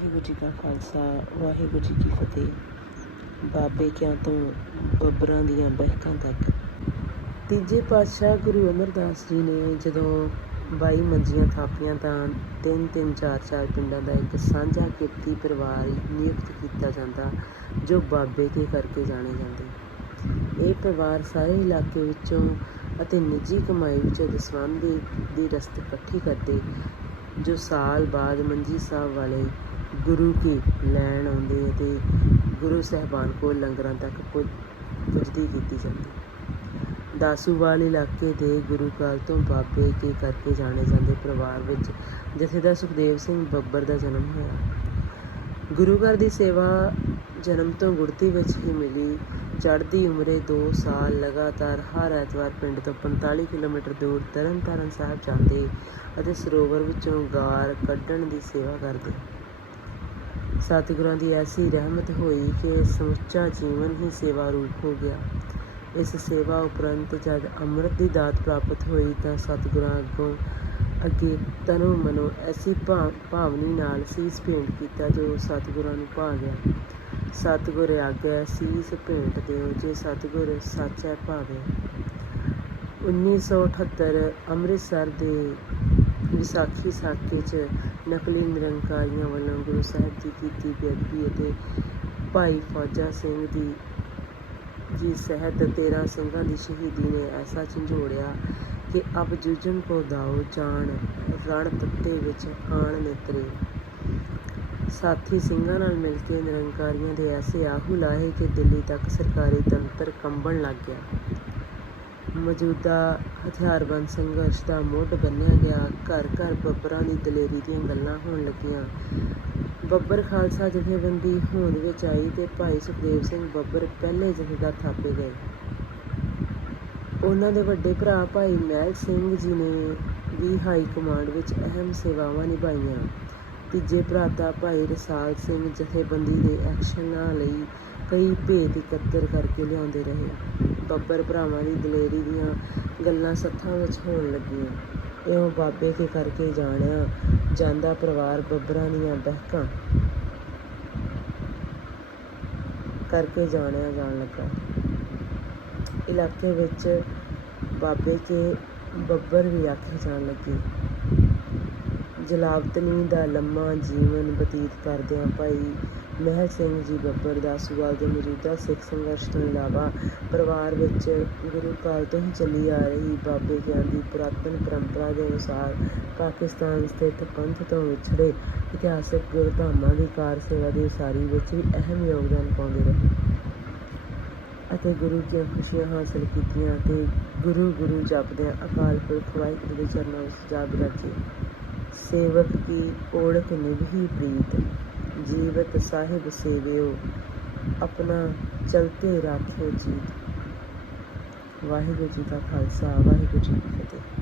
ਵਾਹਿਗੁਰੂ ਜੀ ਕਾ ਖਾਲਸਾ, ਵਾਹਿਗੁਰੂ ਜੀ ਕੀ ਫਤਿਹ। ਬਾਬੇ ਕਿਆਂ ਤੋਂ ਬੱਬਰਾਂ ਦੀਆਂ ਬਹਿਕਾਂ ਤੱਕ। ਤੀਜੇ ਪਾਤਸ਼ਾਹ ਗੁਰੂ ਅਮਰਦਾਸ ਜੀ ਨੇ ਜਦੋਂ ਬਾਈ ਮੰਜੀਆਂ ਥਾਪੀਆਂ ਤਾਂ ਤਿੰਨ ਤਿੰਨ ਚਾਰ ਚਾਰ ਪਿੰਡਾਂ ਦਾ ਇੱਕ ਸਾਂਝਾ ਕਿਰਤੀ ਪਰਿਵਾਰ ਨਿਯੁਕਤ ਕੀਤਾ ਜਾਂਦਾ, ਜੋ ਬਾਬੇ ਦੇ ਕਰਕੇ ਜਾਣੇ ਜਾਂਦੇ। ਇਹ ਪਰਿਵਾਰ ਸਾਰੇ ਇਲਾਕੇ ਵਿੱਚੋਂ ਅਤੇ ਨਿੱਜੀ ਕਮਾਈ ਵਿੱਚੋਂ ਦਸਵੰਧ ਦੇ ਦੀ ਰਸਤ ਇਕੱਠੀ ਕਰਦੇ, ਜੋ ਸਾਲ ਬਾਅਦ ਮੰਜੀ ਸਾਹਿਬ ਵਾਲੇ ਗੁਰੂ ਕੀ ਲੈਣ ਆਉਂਦੇ ਅਤੇ ਗੁਰੂ ਸਾਹਿਬਾਨ ਕੋਲ ਲੰਗਰਾਂ ਤੱਕ ਪੁੱਜਦੀ ਕੀਤੀ ਜਾਂਦੀ ਦਾਸੂਵਾਲ ਇਲਾਕੇ ਦੇ ਗੁਰੂ ਕਾਲ ਤੋਂ ਬਾਬੇ ਕੇ ਕਰਕੇ ਜਾਣੇ ਜਾਂਦੇ ਪਰਿਵਾਰ ਵਿੱਚ ਜਥੇਦਾਰ ਸੁਖਦੇਵ ਸਿੰਘ ਬੱਬਰ ਦਾ ਜਨਮ ਹੋਇਆ। ਗੁਰੂ ਘਰ ਦੀ ਸੇਵਾ ਜਨਮ ਤੋਂ ਗੁੜਤੀ ਵਿੱਚ ਹੀ ਮਿਲੀ। ਚੜ੍ਹਦੀ ਉਮਰੇ 2 ਸਾਲ ਲਗਾਤਾਰ ਹਰ ਐਤਵਾਰ ਪਿੰਡ ਤੋਂ 45 ਕਿਲੋਮੀਟਰ ਦੂਰ ਤਰਨਤਾਰਨ ਸਾਹਿਬ ਜਾਂਦੇ ਅਤੇ ਸਰੋਵਰ ਵਿੱਚੋਂ ਗਾਰ ਕੱਢਣ ਦੀ ਸੇਵਾ ਕਰਦੇ। ਸਤਿਗੁਰਾਂ ਦੀ ਐਸੀ ਰਹਿਮਤ ਹੋਈ ਕਿ ਸਮੁੱਚਾ ਜੀਵਨ ਹੀ ਸੇਵਾ ਰੂਪ ਹੋ ਗਿਆ। ਇਸ ਸੇਵਾ ਉਪਰੰਤ ਜਦ ਅੰਮ੍ਰਿਤ ਦੀ ਦਾਤ ਪ੍ਰਾਪਤ ਹੋਈ ਤਾਂ ਸਤਿਗੁਰਾਂ ਅੱਗੋਂ ਅੱਗੇ ਤਨੋ ਮਨੋ ਐਸੀ ਭਾ, ਭਾਵਨੀ ਨਾਲ ਸੀਸ ਭੇਂਟ ਕੀਤਾ ਜੋ ਸਤਿਗੁਰਾਂ ਨੂੰ ਭਾ ਗਿਆ। ਸਤਿਗੁਰ ਆਗਿਆ ਸੀਸ ਭੇਂਟ ਦਿਓ ਜੇ ਸਤਿਗੁਰ ਸੱਚ ਸਾਚਾ ਭਾਵੇ। 1978 ਅੰਮ੍ਰਿਤਸਰ ਦੇ ਵਿਸਾਖੀ ਸਾਕੇ 'ਚ ਨਕਲੀ ਨਿਰੰਕਾਰੀਆਂ ਵੱਲੋਂ ਗੁਰੂ ਸਾਹਿਬ ਦੀ ਕੀਤੀ ਬੇਅਦਬੀ ਅਤੇ ਭਾਈ ਫੌਜਾ ਸਿੰਘ ਦੀ ਜੀ ਸਹਿਤ 13 ਸਿੰਘਾਂ ਦੀ ਸ਼ਹੀਦੀ ਨੇ ਐਸਾ ਝੰਜੋੜਿਆ ਕਿ ਅਬ ਜੁਜਨ ਕੋ ਦਾਓ ਜਾਣ ਰਣ ਤੱਤੇ ਵਿੱਚ ਆਣ ਨਿਤਰੇ। ਸਾਥੀ ਸਿੰਘਾਂ ਨਾਲ ਮਿਲ ਕੇ ਨਿਰੰਕਾਰੀਆਂ ਦੇ ਐਸੇ ਆਹੂ ਲਾਏ ਕਿ ਦਿੱਲੀ ਤੱਕ ਸਰਕਾਰੀ ਤੰਤਰ ਕੰਬਣ ਲੱਗ ਗਿਆ। ਮੌਜੂਦਾ ਹਥਿਆਰਬੰਦ ਸੰਘਰਸ਼ ਦਾ ਮੁੱਢ ਬੰਨਿਆ ਗਿਆ। ਘਰ ਘਰ ਬੱਬਰਾਂ ਦੀ ਦਲੇਰੀ ਦੀਆਂ ਗੱਲਾਂ ਹੋਣ ਲੱਗੀਆਂ। ਬੱਬਰ ਖਾਲਸਾ ਜਥੇਬੰਦੀ ਹੋਂਦ ਵਿੱਚ ਆਈ ਤੇ ਭਾਈ ਸੁਖਦੇਵ ਸਿੰਘ ਬੱਬਰ ਪਹਿਲੇ ਜਥੇਦਾਰ ਥਾਪੇ ਗਏ। ਉਹਨਾਂ ਦੇ ਵੱਡੇ ਭਰਾ ਭਾਈ ਮਹਿਲ ਸਿੰਘ ਜੀ ਨੇ ਵੀ ਹਾਈ ਕਮਾਂਡ ਵਿੱਚ ਅਹਿਮ ਸੇਵਾਵਾਂ ਨਿਭਾਈਆਂ। ਤੀਜੇ ਭਰਾਤਾ ਭਾਈ ਰਸਾਲ ਸਿੰਘ ਜਥੇਬੰਦੀ ਦੇ ਐਕਸ਼ਨਾਂ ਲਈ ਕਈ ਭੇਦ ਇਕੱਤਰ ਕਰਕੇ ਲਿਆਉਂਦੇ ਰਹੇ। ਬੱਬਰ ਭਰਾਵਾਂ ਦੀ ਦਲੇਰੀ ਦੀਆਂ ਗੱਲਾਂ ਸੱਥਾਂ ਵਿੱਚ ਹੋਣ ਲੱਗੀਆਂ। ਇਉਂ ਬਾਬੇ ਕੇ ਕਰਕੇ ਜਾਣਿਆ ਜਾਂਦਾ ਪਰਿਵਾਰ ਬੱਬਰਾਂ ਦੀਆਂ ਬਹਿਕਾਂ ਕਰਕੇ ਜਾਣਿਆ ਜਾਣ ਲੱਗਾ। ਇਲਾਕੇ ਵਿੱਚ ਬਾਬੇ ਕੇ ਬੱਬਰ ਵੀ ਆਖੇ ਜਾਣ ਲੱਗੇ। ਜਲਾਵਤਨੀ ਦਾ ਲੰਮਾ ਜੀਵਨ ਬਤੀਤ ਕਰਦਿਆਂ ਭਾਈ ਮਹਿਲ ਸਿੰਘ ਜੀ ਬੱਬਰ ਦਾ ਸੂਬਾ ਦੇ ਮੌਜੂਦਾ ਸਿੱਖ ਸੰਘਰਸ਼ ਤੋਂ ਇਲਾਵਾ ਪਰਿਵਾਰ ਵਿੱਚ ਗੁਰੂ ਕਾਲ ਤੋਂ ਹੀ ਚੱਲੀ ਆ ਰਹੀ ਬਾਬੇ ਗਿਆਨ ਦੀ ਪੁਰਾਤਨ ਪਰੰਪਰਾ ਦੇ ਅਨੁਸਾਰ ਪਾਕਿਸਤਾਨ ਸਥਿਤ ਪੰਥ ਤੋਂ ਵਿਛੜੇ ਇਤਿਹਾਸਕ ਗੁਰਧਾਮਾਂ ਦੀ ਕਾਰ ਸੇਵਾ ਦੀ ਉਸਾਰੀ ਵਿੱਚ ਵੀ ਅਹਿਮ ਯੋਗਦਾਨ ਪਾਉਂਦੇ ਰਹੇ। ਅਤੇ ਗੁਰੂ ਦੀਆਂ ਖੁਸ਼ੀਆਂ ਹਾਸਲ ਕੀਤੀਆਂ ਤੇ ਗੁਰੂ ਗੁਰੂ ਜਪਦਿਆਂ ਅਕਾਲ ਪੁਰਖ ਵਾਹਿਗੁਰੂ ਦੇ ਚਰਨਾਂ ਵਿੱਚ ਜਾ ਬਿਰਾਜੇ ਸੇਵਕ ਕੀ ਓੜਕ ਨਿਭੀ ਪ੍ਰੀਤ। ਜੀਵਤ ਸਾਹਿਬ ਸੇਵਿਓ, ਆਪਣਾ ਚਲਤੇ ਰਾਖਿਓ ਜੀਤ। ਵਾਹਿਗੁਰੂ ਜੀ ਦਾ ਖਾਲਸਾ, ਵਾਹਿਗੁਰੂ ਜੀ ਕੀ ਫਤਿਹ।